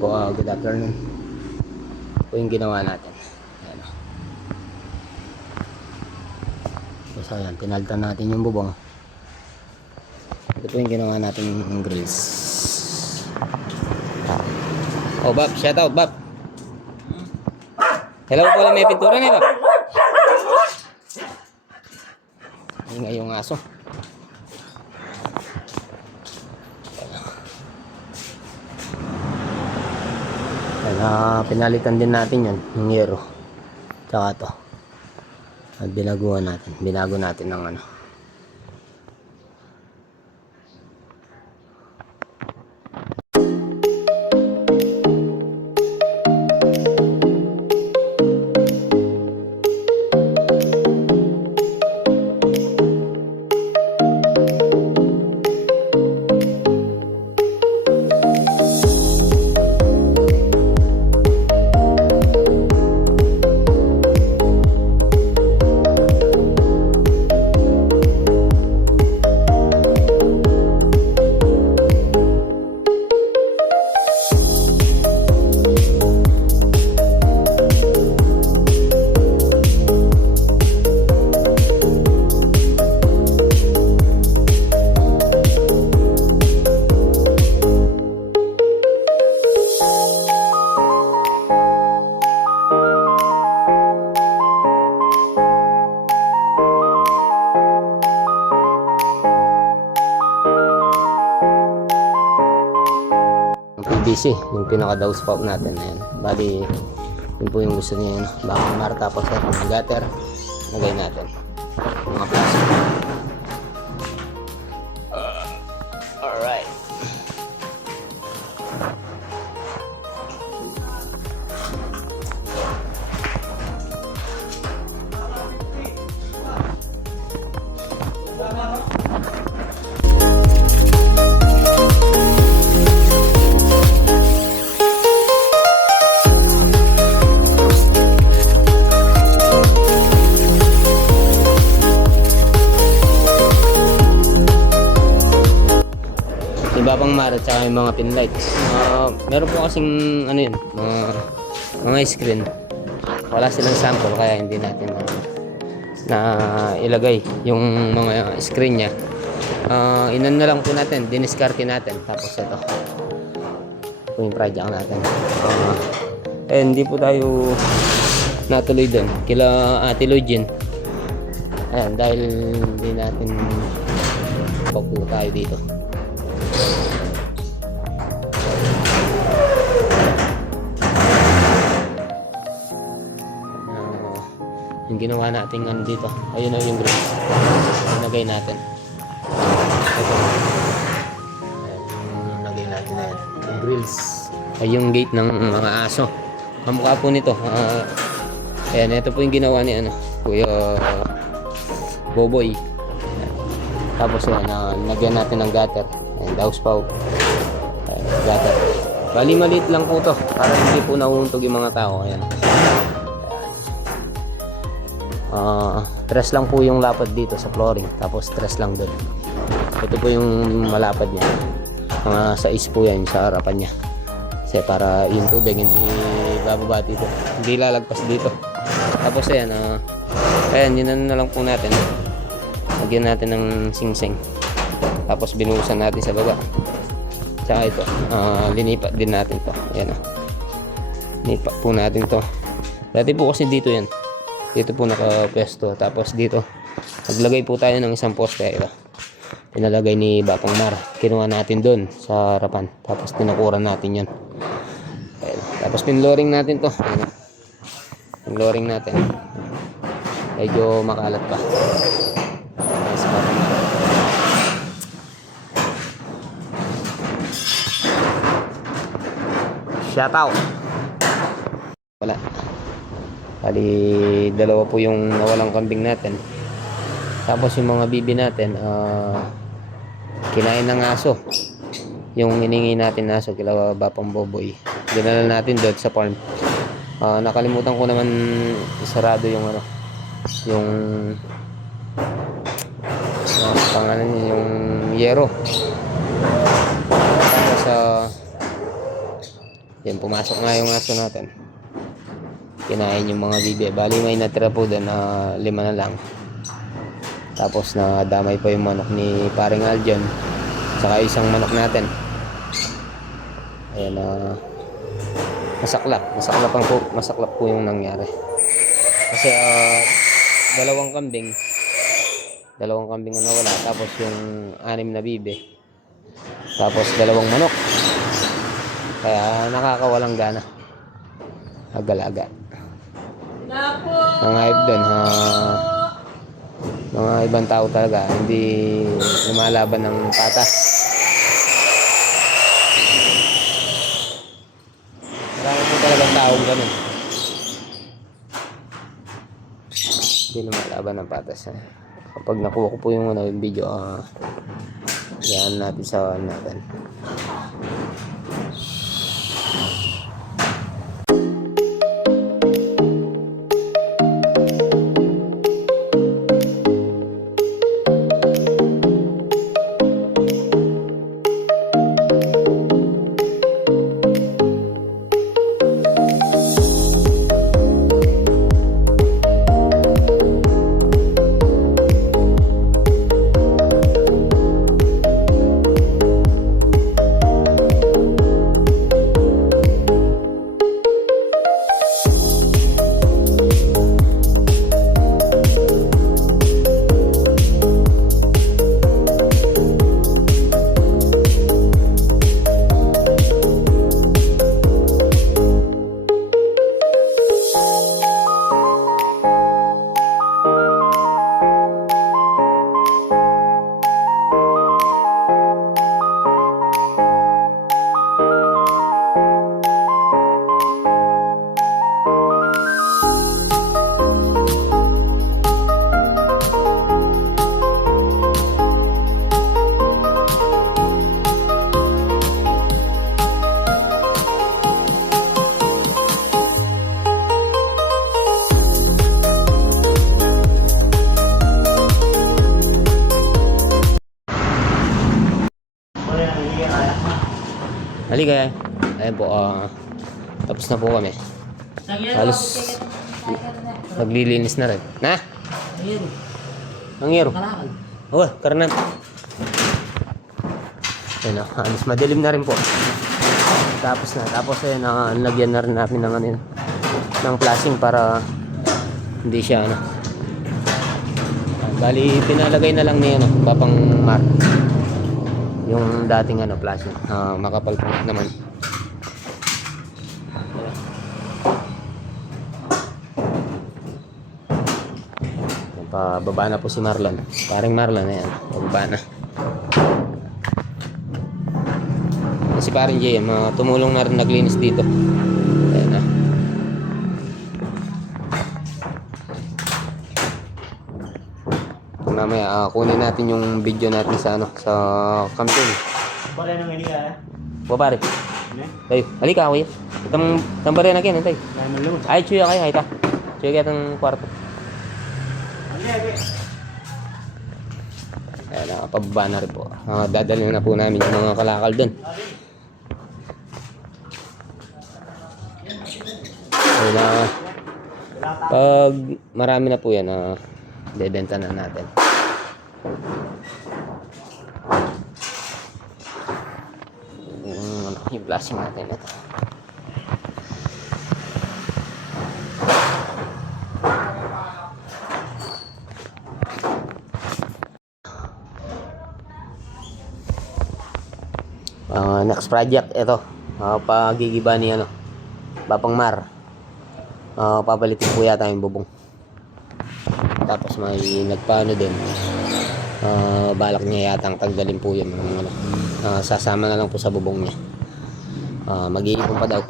po, good afternoon. Ito yung ginawa natin. Ayan. So ayan, pinalitan natin yung bubong. Ito po yung ginawa natin yung grills. Oh Bob, shout out Bob. Hello po lang, may pintura na Bob. Ingay yung aso. Pinalitan din natin yan, yung yero. Tsaka to. At binago natin ng ano. PVC, yung pinaka downspout natin. Ayan. Bali, yun po yung gusto niya, bakang mar, tapos yung gutter, nagay natin mga plastic. Alright. Iba pang mara at saka yung mga pin lights. Meron po kasing ano yun, mga screen. Wala silang sample kaya hindi natin na ilagay yung mga screen niya. Inan na lang po natin, diniskarte natin. Tapos ito yung project natin. Hindi po tayo natuloy doon kila Ate Login. Ayan, dahil hindi natin pagpo tayo dito. Yung ginawa natin ano dito, ayun na yung grills. Nagay natin. Ito. Ayun, nagay natin na yan. Yung grills. Ay yung gate ng mga aso. Kamukha po nito. Ayan, ito po yung ginawa ni ano, Kuya Boboy. Ayan. Tapos yan, nagyan natin ng gutter. Ayan, downspout. Ayan, gutter. Bali maliit lang po to para hindi po nahuhuntog yung mga tao. Ayan. Tres lang po yung lapad dito sa flooring, tapos tres lang doon. Ito po yung malapad niya, mga 6 po yan sa harapan niya, kasi para yung tubig hindi bababa dito, hindi lalagpas dito. Tapos ayan, ayan, yun na lang po natin, lagyan natin ng singsing, tapos binuhusan natin sa baba. Tsaka ito, linipat din natin to. Ayan, linipat po natin to. Dati po kasi dito yan, dito po nakapwesto. Tapos dito naglagay po tayo ng isang poste. Ito pinalagay ni Bapang Mar, kinuha natin doon sa harapan, tapos tinukuran natin yan. Tapos pinloring natin to. Pinloring natin, medyo makalat pa. Shout out. Wala. Bali, dalawa po yung nawalang kambing natin. Tapos yung mga bibi natin, kinain ng aso. Yung hiningi natin na aso, kila Bapang Boboy. Dinala natin doon sa farm. Nakalimutan ko naman isarado yung ano, yung pangalan niya, yung yero. Tapos Yan, pumasok nga yung aso natin. Kinain yung mga bibe. Bali may natira po doon na 5 na lang. Tapos na damay pa yung manok ni paring Aljon. Saka isang manok natin. Ayan, masaklap po yung nangyari. Kasi dalawang kambing ang nawala, tapos yung 6 na bibe, tapos 2 manok, kaya nakakawalang gana agalaga. Mga hype doon, mga ibang tao talaga hindi lumalaban ng patas. Marami po talagang taong ganun, hindi lumalaban ng patas. Kapag nakuha ko po yung video, yan natin sa natin. Halika. Ayan po, tapos na po kami. Halos maglilinis na rin. Na? Ang hero. Oh, karnan. Ayan o, halos madilim na rin po. Tapos ayun, nalagyan na rin natin ng flashing para hindi siya bali pinalagay na lang niya Papang Mar yung dating flashing, makapal po naman. Pababa na po si Marlon, paring Marlon. Ayan, pababa na. Si paring JM tumulong na rin, naglinis dito. Ayan na. Mamaya kunin natin yung video natin sa sa camping. Pare nang halika. Pare. Tayo, halika kuya. Tambare na kin, tay. Ay chuya kay hayta. Chuya katong kwarto. Ayan, pababa na rin po. Dadalhin na po namin yung mga kalakal doon. Ayan, pag marami na po yan, bebenta na natin. Yung flashing natin ito. Next project ito, pagigiba ni Papang Mar. Papalitin po yata yung bubong. Tapos may nagpaano din, balak niya yatang tanggalin po yung sasama na lang po sa bubong niya. Mag-iipon pa daw.